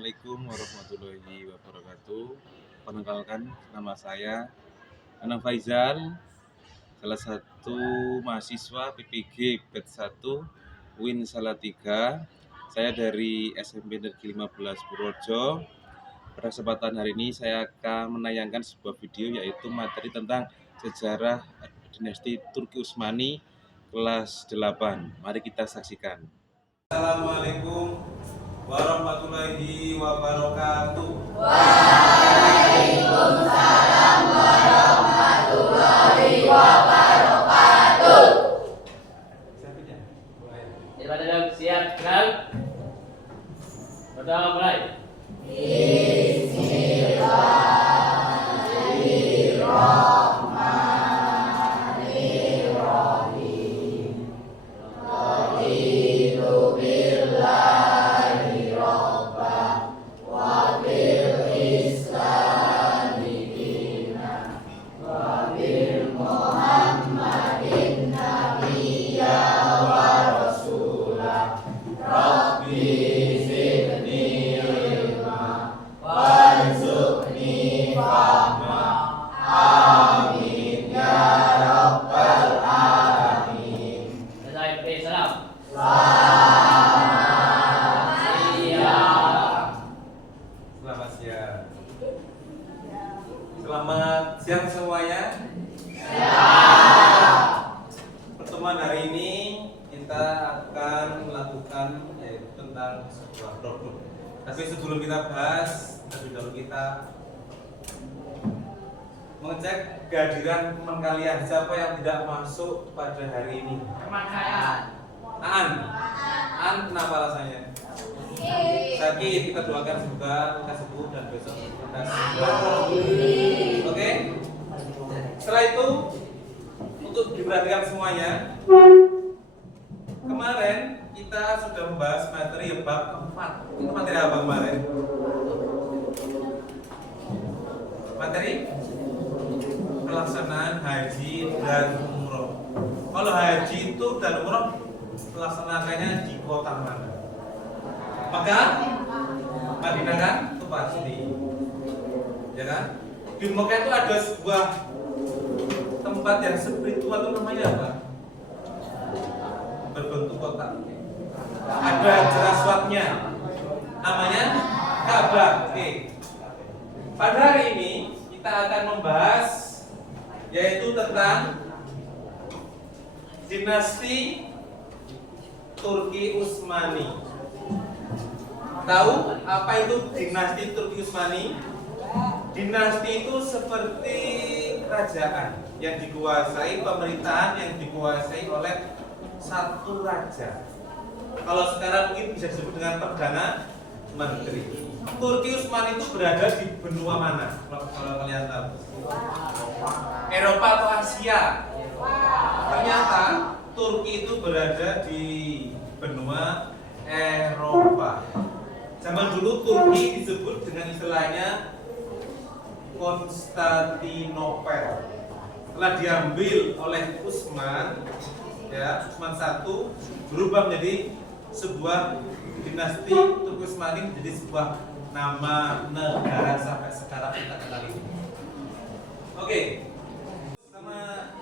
Assalamualaikum warahmatullahi wabarakatuh. Perkenalkan, nama saya Anang Faizal, salah satu mahasiswa PPG Batch 1 UIN Salatiga. Saya dari SMP Negeri 15 Purworejo. Pada kesempatan hari ini saya akan menayangkan sebuah video, yaitu materi tentang sejarah dinasti Turki Utsmani kelas 8. Mari kita saksikan. Assalamualaikum warahmatullahi wabarakatuh. Waalaikumsalam warahmatullahi wabarakatuh. Daripada dalam siap kenal. Pertama mulai. Bismillahirrahmanirrahim. Raditu billahi rabban wa bil islami dinan wa bil muhammadin nabiyya wa rasulah. Rabbi zidni ilma warzuqni fahma. Amin ya rabbal alamin. Selesai beri salam. Selamat siang. Selamat siang semuanya. Pertemuan hari ini kita akan melakukan yaitu tentang sebuah produk. Tapi sebelum kita bahas, lebih dahulu kita mengecek kehadiran teman kalian. Siapa yang tidak masuk pada hari ini? Aan, kenapa alasannya? Sakit. Kita doakan semoga lekas sembuh dan besok lekas sembuh. Oke? Setelah itu, untuk diperhatikan semuanya, kemarin kita sudah membahas materi bab 4. Itu materi apa kemarin? Materi pelaksanaan haji dan umroh. Kalau haji itu dan umroh pelaksanaannya di kota mana? Maka Madinah kan? Itu pasti. Ya kan? Di Mekah itu ada sebuah tempat yang spiritual, itu namanya apa? Berbentuk kotak. Ada jeraswatnya. Namanya Ka'bah. Oke. Pada hari ini kita akan membahas yaitu tentang dinasti Turki Utsmani. Tahu apa itu dinasti Turki Utsmani? Dinasti itu seperti kerajaan yang dikuasai, pemerintahan yang dikuasai oleh satu raja. Kalau sekarang mungkin bisa disebut dengan perdana menteri. Turki Utsmani itu berada di benua mana? Kalau kalian tahu? Eropa atau Asia? Ternyata Turki itu berada di benua Eropa. Zaman dulu Turki disebut dengan istilahnya Konstantinopel. Setelah diambil oleh Utsman, ya, Utsman I, berubah menjadi sebuah dinasti Turki Utsmani, menjadi sebuah nama negara sampai sekarang kita kenal ini. Oke. Sama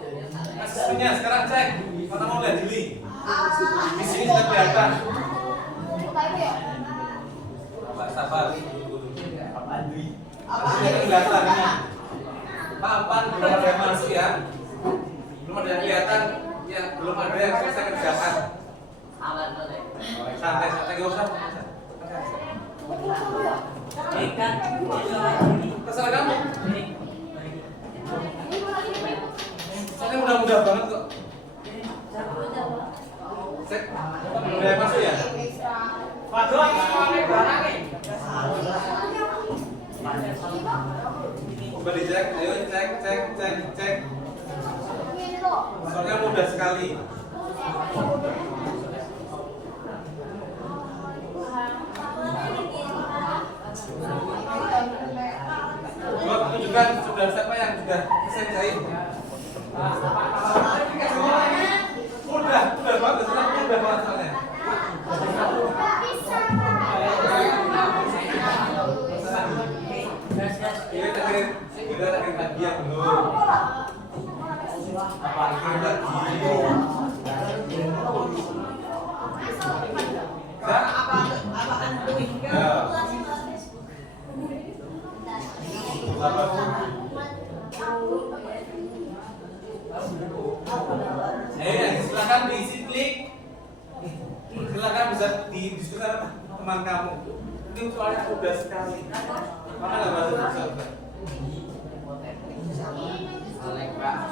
aslinya sekarang cek. Mana mau lihat Jili? Di sini sudah kelihatan. Pak sabar. Pak Andri. Sudah kelihatan ini. Papan belum ada yang masuk ya. Belum ada yang kelihatan. Ya, belum ada yang selesai kerjakan. Santai, gak usah. Terserah kamu. Saya mudah-mudah banget kok. Cek, belum ada yang masuk ya? Coba dicek, ayo cek. Soalnya mudah sekali. Coba tunjukkan sudah siapa yang sudah selesai jahit. Mudah banget soalnya. Udah lagi hadiah belum? Apa lagi? Silakan diisi klik. Silakan bisa didiskusikan teman kamu. Ini soalnya udah sekali. Mana nggak bahasa Indonesia?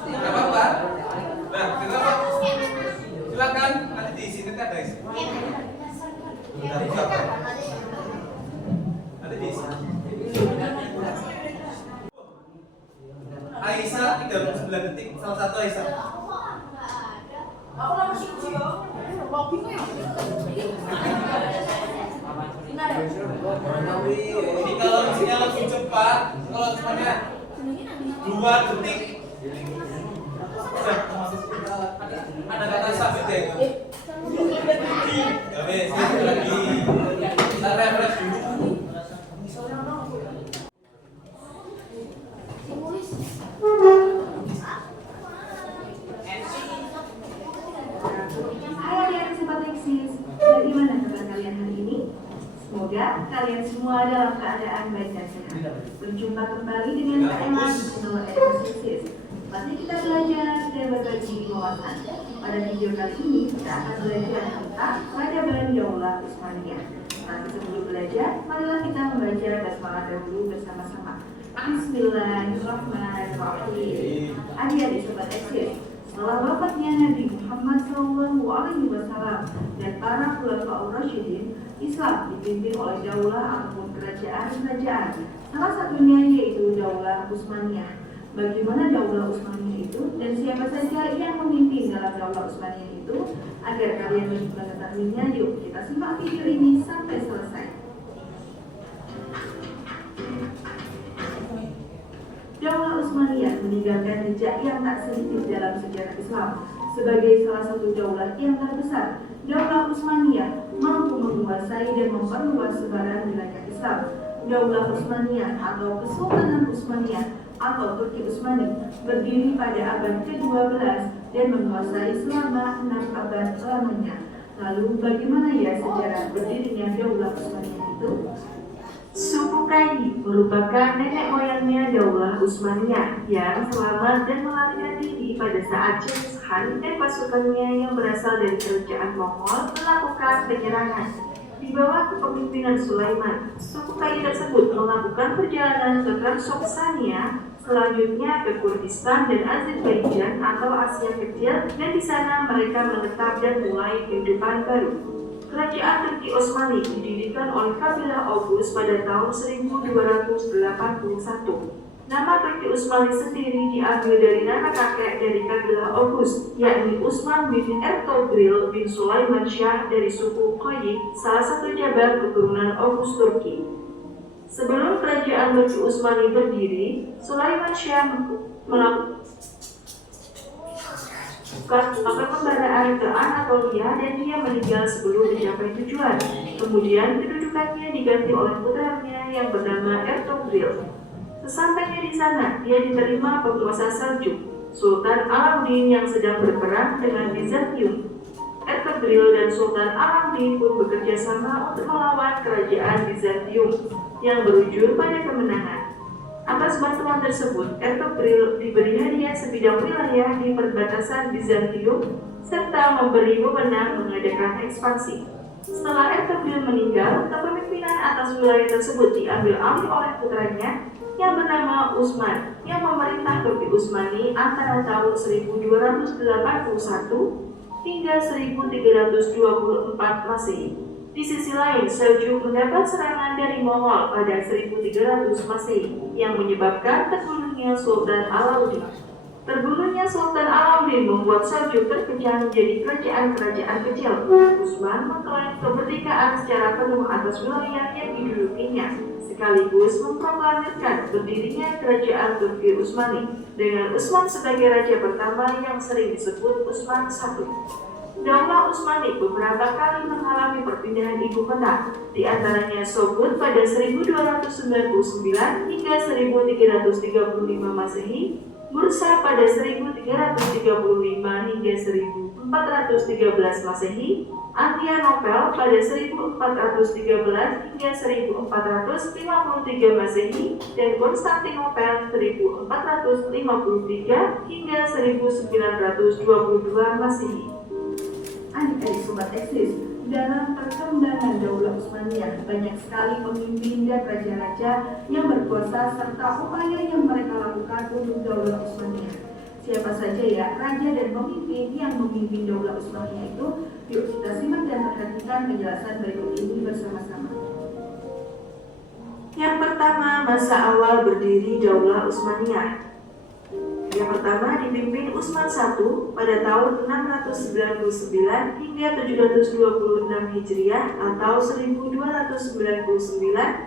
Nggak apa-apa. Nah, silakan. Nanti di sini kan ada isi. Nanti diisi. Aisyah 39 detik. Salah satu Aisyah. Aku lama sih ya. Lobby kok ya. Ini kalau isinya lebih cepat, kalau semuanya 2 detik. Ada kata sabit ya itu. Ya wes, lagi. Kita refresh dulu. Hai adik-adik sobat Eksis, bagaimana kabar kalian hari ini? Semoga kalian semua dalam keadaan baik dan sehat. Berjumpa kembali dengan Kak Eman di channel Eksis. Pasti kita belajar dan berbagi wawasan. Pada video kali ini kita akan belajar tentang peradaban Daulah Utsmaniyah. Tapi sebelum belajar, marilah kita membaca basmalah dahulu bersama-sama. Bismillahirrahmanirrahim. Adik-adik sobat Eksis, setelah wafatnya Nabi Muhammad SAW dan para khulafaur rasyidin, Islam dipimpin oleh daulah ataupun kerajaan-kerajaan. Salah satunya yaitu Daulah Utsmaniyah. Bagaimana Daulah Utsmaniyah itu dan siapa saja yang memimpin dalam Daulah Utsmaniyah itu? Agar kalian lebih mengetahuinya, yuk kita simak video ini sampai selesai. Daulah Utsmaniyah meninggalkan jejak yang tak sedikit dalam sejarah Islam. Sebagai salah satu daulah yang terbesar, Daulah Utsmaniyah mampu menguasai dan memperluas sebaran wilayah Islam. Daulah Utsmaniyah atau Kesultanan Utsmaniyah atau Turki Utsmani berdiri pada abad ke-12 dan menguasai selama 6 abad lamanya. Lalu bagaimana ya sejarah berdirinya Daulah Utsmaniyah itu? Suku Kaini merupakan nenek moyangnya Daulah Utsmaniyah yang selamat dan melarikan diri pada saat Genghis Khan dan pasukannya yang berasal dari kerajaan Mongol melakukan penyerangan. Di bawah kepemimpinan Sulaiman, suku Kaini tersebut melakukan perjalanan ke Transoksania, selanjutnya ke Kurdistan dan Azerbaijan atau Asia Kecil, dan di sana mereka menetap dan mulai kehidupan baru. Kerajaan Turki Utsmani didirikan oleh kabilah Oghuz pada tahun 1281. Nama Turki Utsmani sendiri diambil dari nama kakek dari kabilah Oghuz, yakni Utsman bin Ertugrul bin Sulaiman Shah dari suku Koyik, salah satu jabat keturunan Oghuz Turki. Sebelum kerajaan Turki Utsmani berdiri, Sulaiman Shah melakukan pembaraan ke Anatolia dan dia meninggal sebelum mencapai tujuan. Kemudian kedudukannya diganti oleh putranya yang bernama Ertugrul. Sesampainya di sana, dia diterima penguasa Seljuk, Sultan Alauddin yang sedang berperang dengan Bizantium. Ertugrul dan Sultan Alauddin pun bekerja sama untuk melawan kerajaan Bizantium yang berujung pada kemenangan. Atas bantuan tersebut, Ertugrul diberi hadiah sebidang wilayah di perbatasan Bizantium serta memberi wewenang mengadakan ekspansi. Setelah Ertugrul meninggal, kepemimpinan atas wilayah tersebut diambil alih oleh putranya yang bernama Utsman yang memerintah Turki Utsmani antara tahun 1281 hingga 1324 Masehi. Di sisi lain, Seljuk mendapat serangan dari Mongol pada 1300 Masehi yang menyebabkan terbunuhnya Sultan Alauddin. Terbunuhnya Sultan Alauddin membuat Seljuk terpecah menjadi kerajaan-kerajaan kecil. Utsman mengklaim kemerdekaan secara penuh atas wilayah yang didudukinya, sekaligus memproklamirkan berdirinya kerajaan Turki Utsmani dengan Utsman sebagai raja pertama yang sering disebut Utsman I. Daulah Utsmani beberapa kali mengalami perpindahan ibu kota, di antaranya Sogod pada 1299 hingga 1335 Masehi, Bursa pada 1335 hingga 1413 Masehi, Adrianopel pada 1413 hingga 1453 Masehi, dan Konstantinopel 1453 hingga 1922 Masehi. Adik-adik sobat eksis, dalam perkembangan Daulah Utsmaniyah banyak sekali pemimpin dan raja-raja yang berkuasa serta upaya yang mereka lakukan untuk Daulah Utsmaniyah. Siapa saja ya raja dan pemimpin yang memimpin Daulah Utsmaniyah itu? Yuk kita simak dan perhatikan penjelasan berikut ini bersama-sama. Yang pertama, masa awal berdiri Daulah Utsmaniyah. Yang pertama dipimpin Utsman I pada tahun 699 hingga 726 Hijriah atau 1299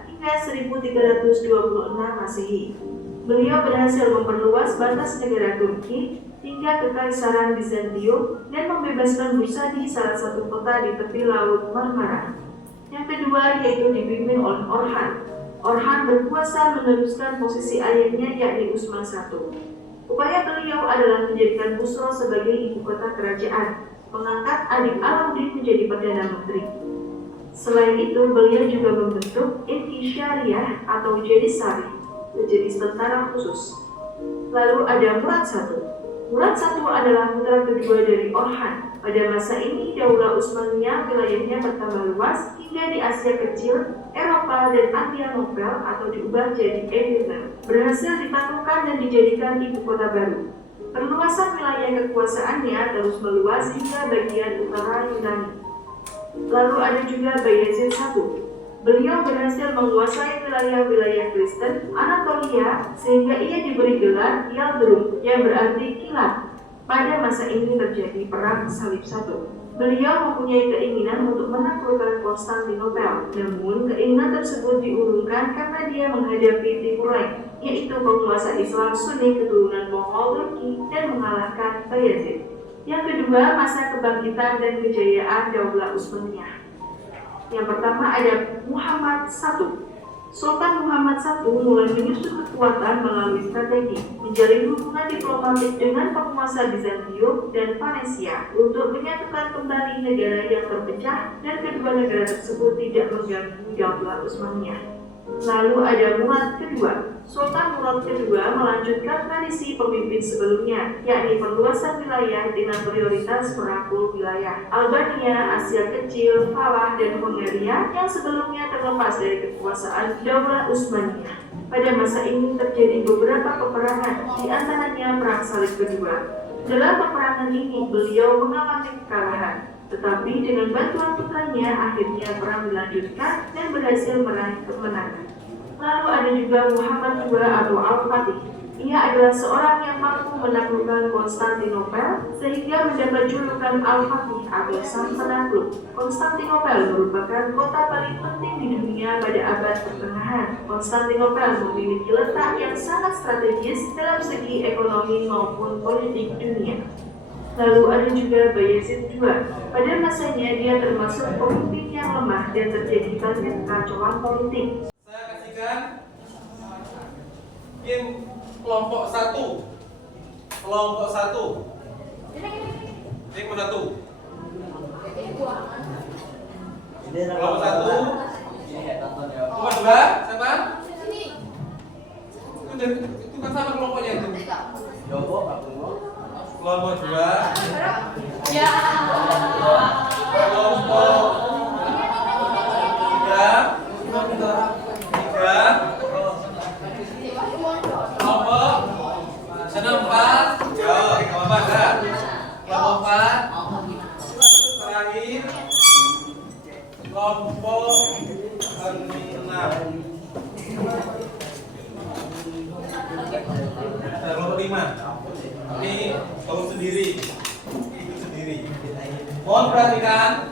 hingga 1326 Masehi. Beliau berhasil memperluas batas negara Turki hingga kekaisaran Bizantium dan membebaskan Bursa di salah satu kota di tepi Laut Marmara. Yang kedua yaitu dipimpin oleh Orhan. Orhan berkuasa meneruskan posisi ayahnya yakni Utsman I. Upaya beliau adalah menjadikan Busra sebagai ibu kota kerajaan, mengangkat adik Alauddin menjadi Perdana Menteri. Selain itu, beliau juga membentuk Intisyariah atau Janissary, menjadi tentara khusus. Lalu ada Murad I. Murad I adalah putra kedua dari Orhan. Pada masa ini, Daulah Utsmaniyah wilayahnya bertambah luas hingga di Asia Kecil, Eropa, dan Adrianopel atau diubah jadi Edirne berhasil ditaklukkan dan dijadikan ibu kota baru. Perluasan wilayah kekuasaannya terus meluas hingga bagian utara Yunani. Lalu ada juga Bayezid I. Beliau berhasil menguasai wilayah-wilayah Kristen Anatolia sehingga ia diberi gelar Yaldrum yang berarti kilat. Pada masa ini terjadi Perang Salib I. Beliau mempunyai keinginan untuk menaklukkan Konstantinopel, namun keinginan tersebut diurungkan karena dia menghadapi Timur Leng, yaitu penguasa Islam Sunni keturunan Mongol Turki dan mengalahkan Bayezid. Yang kedua, masa kebangkitan dan kejayaan Daulah Utsmaniyah. Yang pertama ada Muhammad I. Sultan Muhammad I mulai menyusun kekuatan melalui strategi, menjalin hubungan diplomatik dengan penguasa Bizantium dan Venesia untuk menyatukan kembali negara yang terpecah dan kedua negara tersebut tidak mengganggu Daulah Utsmaniyah. Lalu ada Murad II. Sultan Murad II melanjutkan tradisi pemimpin sebelumnya, yakni perluasan wilayah dengan prioritas merangkul wilayah Albania, Asia Kecil, Falah, dan Hongaria yang sebelumnya terlepas dari kekuasaan Daulah Utsmaniyah. Pada masa ini terjadi beberapa peperangan, di antaranya Perang Salib Kedua. Dalam peperangan ini beliau mengalami kekalahan, tetapi dengan bantuan putranya akhirnya perang dilanjutkan dan berhasil meraih kemenangan. Lalu ada juga Muhammad II atau Al-Fatih. Ia adalah seorang yang mampu menaklukkan Konstantinopel sehingga mendapat julukan Al-Fatih atau Sang Penakluk. Konstantinopel merupakan kota paling penting di dunia pada abad pertengahan. Konstantinopel memiliki letak yang sangat strategis dalam segi ekonomi maupun politik dunia. Lalu ada juga Bayezid II. Pada masanya dia termasuk pemimpin yang lemah dan terjadi banyak kekacauan politik. Saya kasihkan game kelompok 1. Kelompok 1. Ini mana tuh? Kelompok 1. Kelompok 2, siapa? Itu kan sama kelompoknya itu. Kelompok 2. Ya. Kelompok 3. Kelompok 4. Yo, kelompok 4. Kelompok 4. Terakhir kelompok 6. Kelompok 5. Ini kamu sendiri. Ikut sendiri. Mohon perhatikan.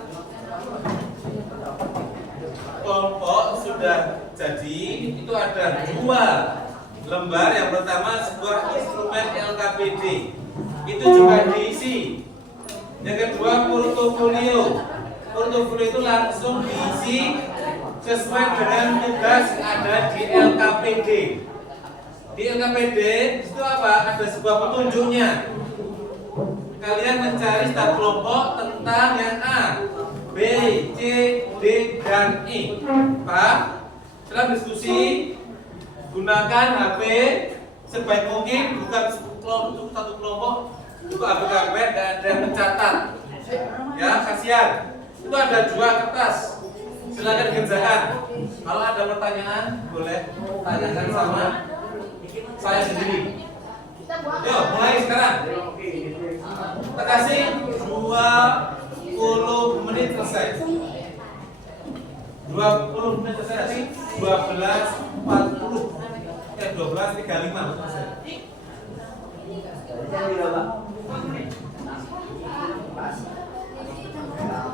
Kelompok sudah jadi, itu ada 2 lembar. Yang pertama sebuah instrumen LKPD, itu juga diisi. Yang kedua, portofolio. Portofolio itu langsung diisi sesuai dengan tugas yang ada di LKPD. Di LKPD itu apa? Ada sebuah petunjuknya. Kalian mencari setiap kelompok tentang yang A, B, C, D, dan E. Paham? Dalam diskusi, gunakan HP sebaik mungkin, bukan satu kelompok, buka HP kalian dan ada yang mencatat. Ya, kasihan. Itu ada 2 kertas. Silakan kerjakan. Kalau ada pertanyaan, boleh tanyakan sama saya sendiri. Yuk, mulai sekarang. Kita kasih 20 menit selesai. 20 menit selesai. 12.40. 12.35 selesai.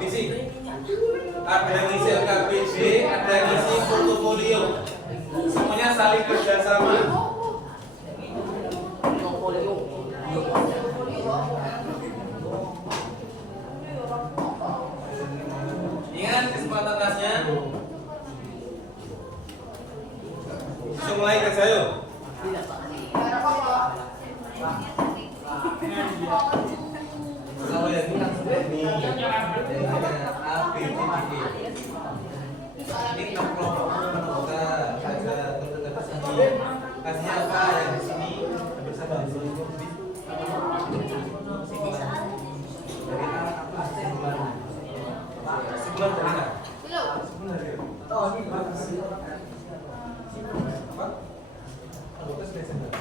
Isi. Ada yang isi LKPD, ada yang isi portofolio. Semuanya saling kerjasama. Ingat kesempatan tasnya. Langsung mulai kerja yuk. Kalau yang ini langsung ini A, B, C, D, E. Ini 6 kelompok. Kita baca terus sini. Kasihnya apa yang di sini bersama di sini. Sebulan dari mana? Sebulan dari mana? Oh, ini apa? Agustus Desember.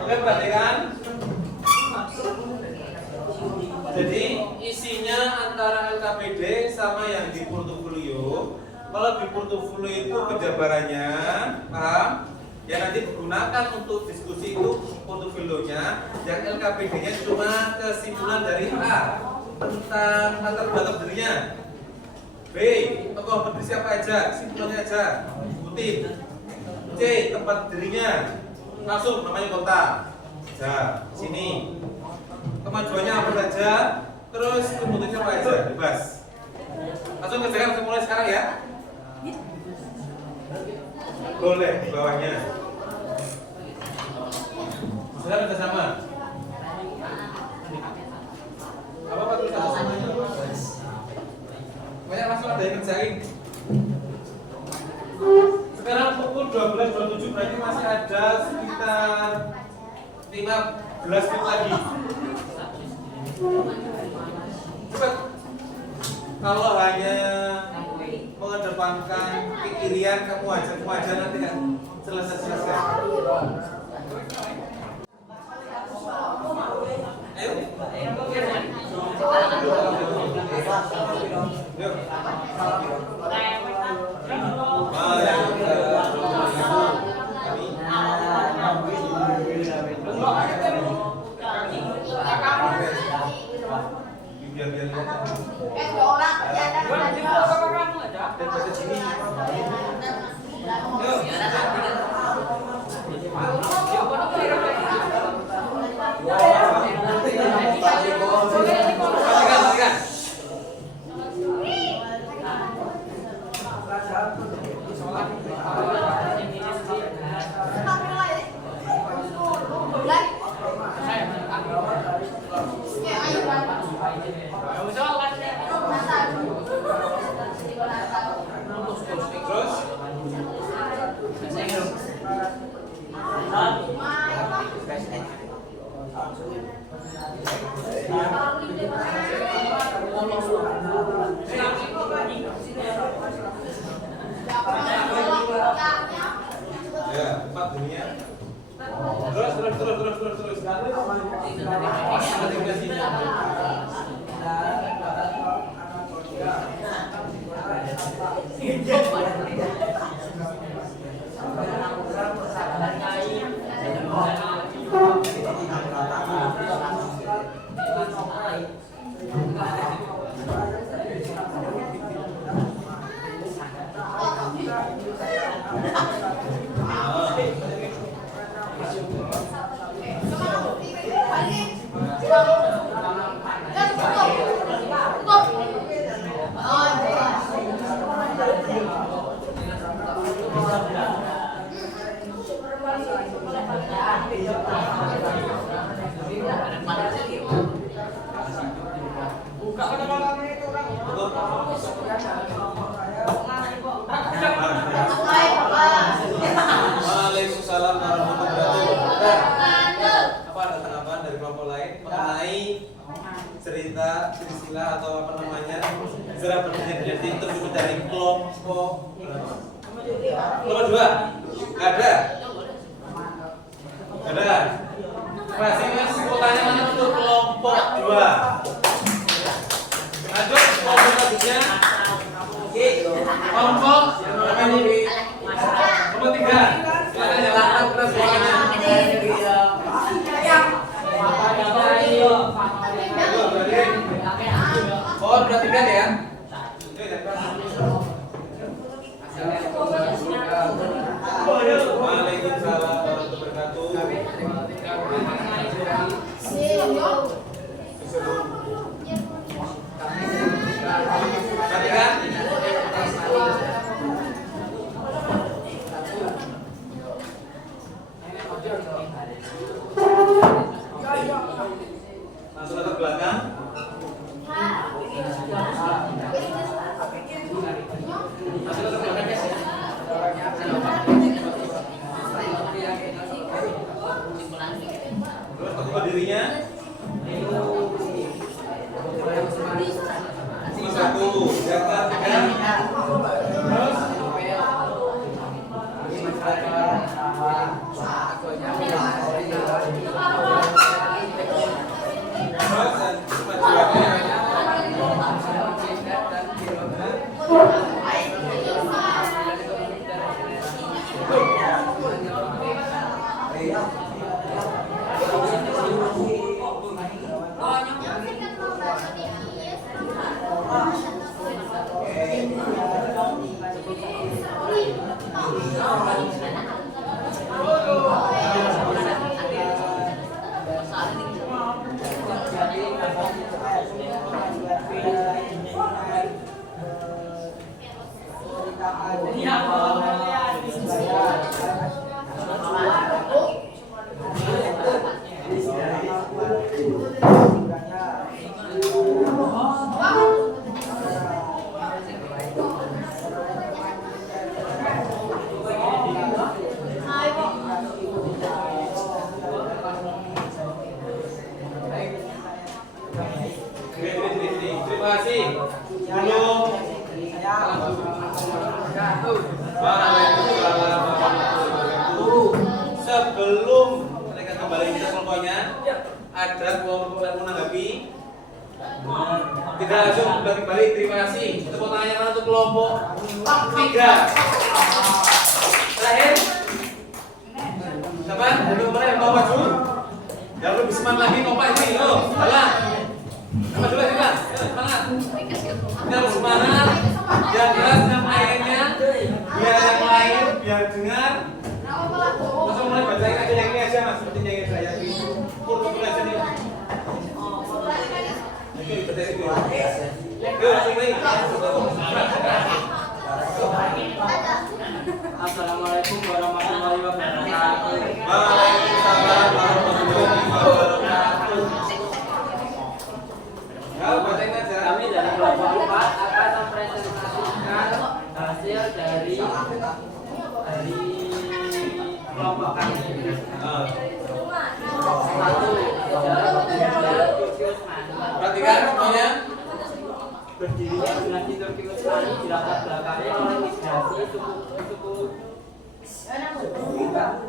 Oke, perhatikan. Jadi isinya antara LKPD sama yang di portofolio. Kalau di portofolio itu penjabarannya, paham? Yang nanti digunakan untuk diskusi itu portofolionya. Yang LKPD-nya cuma kesimpulan dari A tentang latar belakang dirinya. B, tokoh berdiri siapa aja, kesimpulannya aja, ikutin. C, tempat dirinya, langsung namanya kota. Ya, sini. Kemajuannya apa saja, terus kemudian apa aja, bebas. Langsung kerjakan semula sekarang ya. Boleh di bawahnya. Sudah kerja sama. Apa tulisan semuanya? Banyak langsung ada yang kerjain. Sekarang pukul 12.27 berarti masih ada sekitar 15 menit lagi. Cepat. Kalau hanya mengedepankan kekirian kamu aja nanti kan selesai. Ayo. Yuk. Ya, 4 dunia. Terus. cerita silsilah atau apa namanya segera berhenti itu dari kelompok dua nggak ada masih mas pertanyaan untuk kelompok dua lanjut kelompok selanjutnya kelompok apa ini kelompok tiga silakan jalankan terus oh berarti kan ya Waalaikumsalam warahmatullahi langsung ke belakang. Terus untuk dirinya satu jangan terus terima kasih. Sebelum mereka kembali ke kelompoknya, ada kelompok yang menanggapi. Tidak langsung kembali. Terima kasih. Tepuk tangannya mana untuk kelompok 3. Terakhir. Siapa? Ada kemana yang mau maju? Yang lebih semangat lagi kompak ini. Yo, jalan. Nama dua silakan. Semangat. Kita harus semangat. Biar jelas nama ayatnya. Biar yang lain biar dengar. Langsung mulai bacain aja yang ini aja mas. Seperti yang ini saya. Pur aja nih. Assalamualaikum warahmatullahi wabarakatuh. Waalaikumsalam warahmatullahi wabarakatuh. Kami dari kelompok 4 akan mempresentasikan hasil dari kelompok kami. Satu adalah Turki Utsmani. Perhatikan semuanya. Berdirinya dinasti Turki Utsmani dilatar belakangi oleh migrasi suku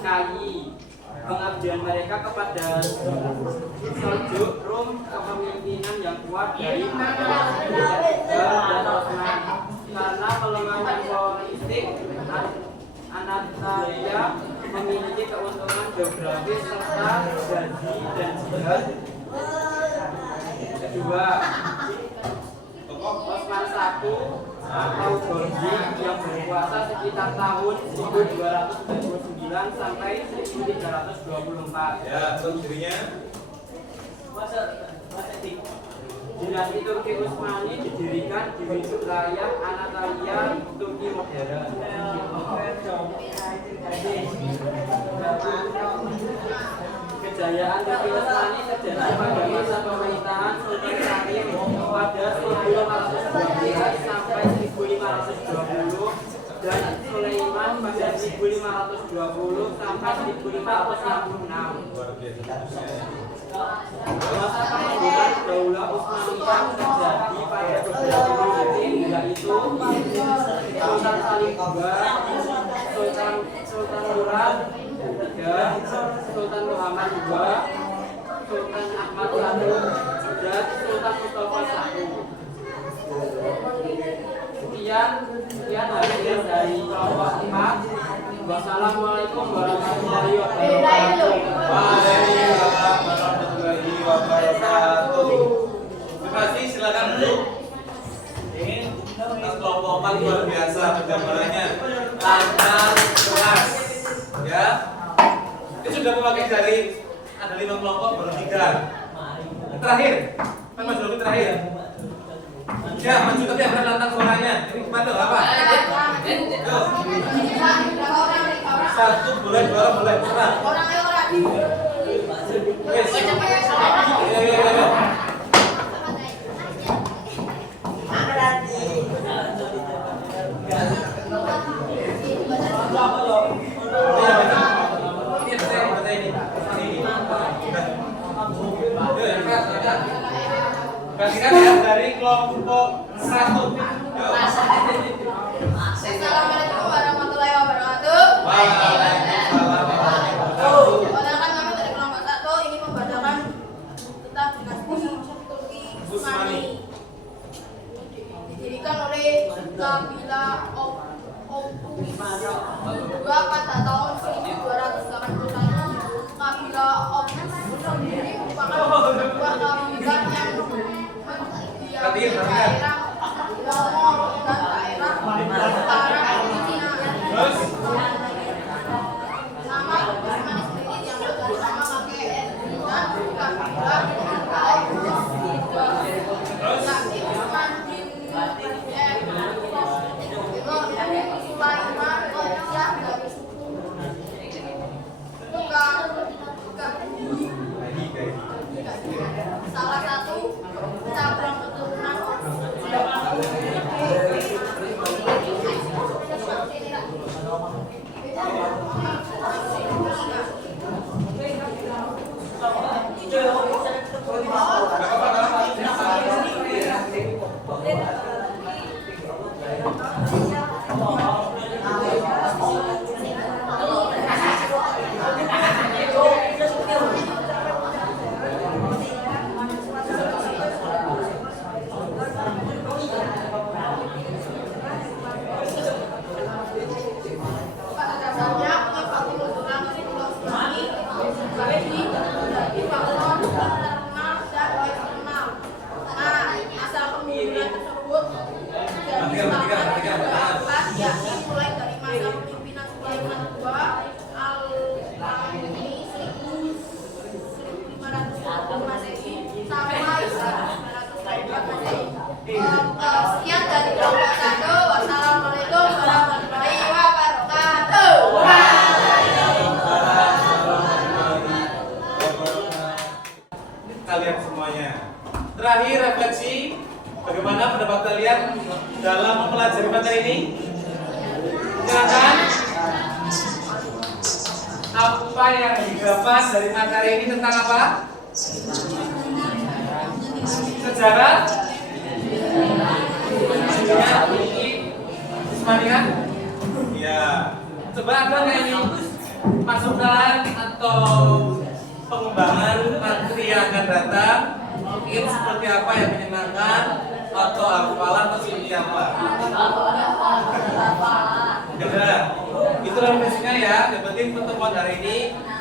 Kayi. Pengabdian mereka kepada Seljuk, Rum, kepemimpinan yang kuat dari dan Osman. Karena pelemahan politik, Anatolia memiliki keuntungan geografis serta gaji dan jihad. Kedua, Osman I atau Gorgi yang berkuasa sekitar tahun 1299 sampai 1324. Ya, untuk dirinya. Dinasti Turki Utsmani didirikan di wilayah Anatolia, Turki modern. Kejayaan Turki Utsmani terjadi pada masa pemerintahan Sultan Karim pada 1512 sampai 1520 dan Sulaiman pada dari 1520 sampai 1566. Luar biasa. Masa pembentukan Daulah Utsmaniyah terjadi pada beberapa musim, yaitu Sultan Salim II, Sultan Murad III, Sultan Muhammad II, Sultan Ahmad I, dan Sultan Mustafa I. Sekian hasil dari kelompok 4. Wassalamualaikum warahmatullahi wabarakatuh. Waalaikumsalam warahmatullahi wabarakatuh. Terima kasih, silakan duduk. Kelompok 4 luar biasa penjabarannya, lancar, keras, ya. Ini sudah memakai dari ada 5 kelompok baru 3. Terakhir, kan Mas Robi terakhir. Ya, maju tapi yang lantang suaranya. Ini kemana apa? Tuh. 1 boleh, 2 boleh, serah. Wes. Ayo. Perhatikan ya dari kelompok 1. Assalamualaikum warahmatullahi wabarakatuh. Waalaikumsalam warahmatullahi wabarakatuh. Perkenalkan kami dari kelompok 1 ingin membacakan tentang dinasti Turki Utsmani. Didirikan oleh kabilah Oghuz juga pada tahun 1281. Kabilah Oghuz sendiri merupakan sebuah kabilah yang mendiami daerah Mongol dan daerah utara Indonesia. Nama Utsmani sendiri diambil dari nama kakek dan kabilah Oghuz juga, yakni Utsman bin Sulaiman Qadisiyah dari suku salah satu cabang keturunan sekian dari kelompok 1. Wassalamualaikum warahmatullahi wabarakatuh. Kalian semuanya. Terakhir refleksi, bagaimana pendapat kalian dalam mempelajari materi ini? Silakan. Apa yang didapat dari materi ini tentang apa? Sejarah? Utsmaniyah? Ya. Coba ada nggak ini masukan atau pengembangan materi yang akan datang? Mungkin seperti apa yang menyenangkan atau hafalan atau seperti apa? Tidak. Itulah refleksinya ya. Yang penting pertemuan hari ini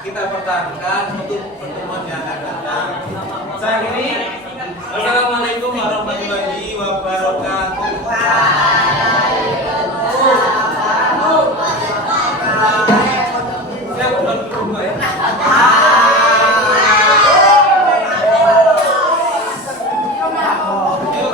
kita pertahankan untuk pertemuan yang akan datang. Saya ini. Assalamualaikum warahmatullahi wabarakatuh. Siap dulu ya. Yuk,